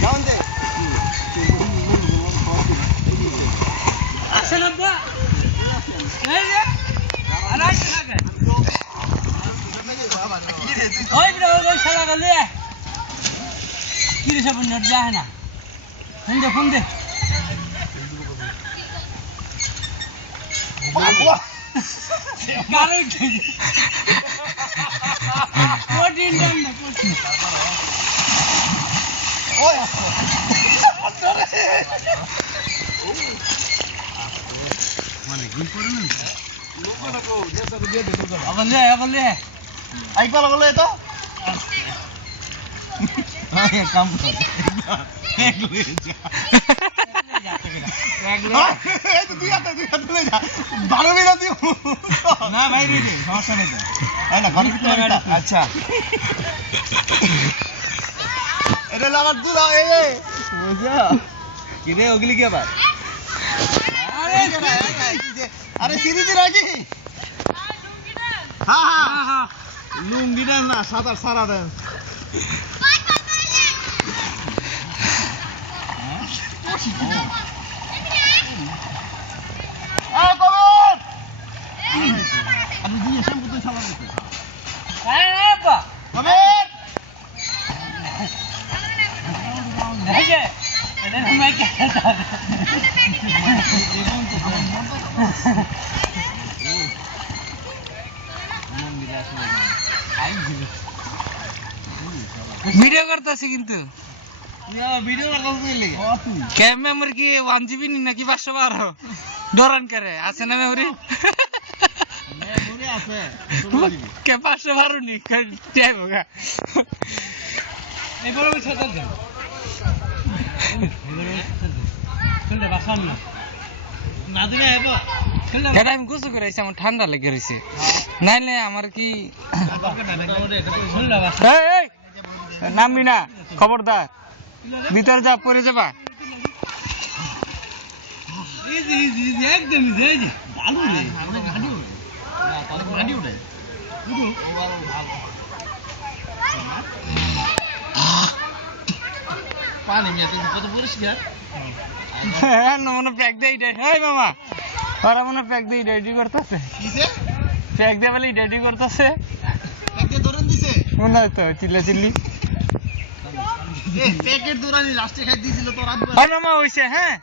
যাওন দে আসেন আব্বা এই যে আরাই লাগে ওই বড় ওই শালা গলে কি রে সব নেট যায় না ফোন দে বাবা গাড়ি উঠে কোটিন দাম না কোটিন ওই মানে কি করে না লোকটা কো যেটা দিয়ে দে তো আবলে আইপা লাগলো এটা আয় কাম কর এক লয়ে যা এই তো তুই আতে লয়ে যা 12 মিনিট দিও না ভাই রে সমস্যা নেই তো এই না ঘরে ভিতরে আচ্ছা এটা লাগার দুধ এই মজা কি রে ওগুলি কি আবার আরে সিরিজে রাখি হ্যাঁ হ্যাঁ লুঙ্গি দেন না সাদা সারা দেন আমি দিয়ে শ্যাম্পু তো সালা দিতে আব্বা কবির দেখে এটা নাই কেটা ভিডিও করতেছি কিন্তু ভিডিও করতে দিলি ক্যাম মেমোরি কি 1 GB নাকি 512 ডরান করে আছে না মেমোরি মেমোরি আছে কে 512 নি যাই হোগা এই বড় বড় চল দে চল দে বাসান না না দিলে হেবো এটা আমি গোসল করে আইছি আমার ঠান্ডা লেগে রইছে নাইলে আমার কি এই নামবি না খবরদার ভিতর যা পড়ে যাবা ইজি একদম ইজি ভালো রে অনেক গাড়ি ওঠে না তাহলে গাড়ি ওঠে পানি মেতে কত পরিষ্কার হ্যাঁ মনে প্যাক দেই দে এই মামা ওরা মনে প্যাক দেই রেডি করতেছে কিসে প্যাক দে বলে রেডি করতেছে একটা ধরেন দিছে মনে হয় তো চিল্লি এ প্যাকেট দৌড়ানি লাস্টে খাই দিছিল তো রাত মামা হইছে হ্যাঁ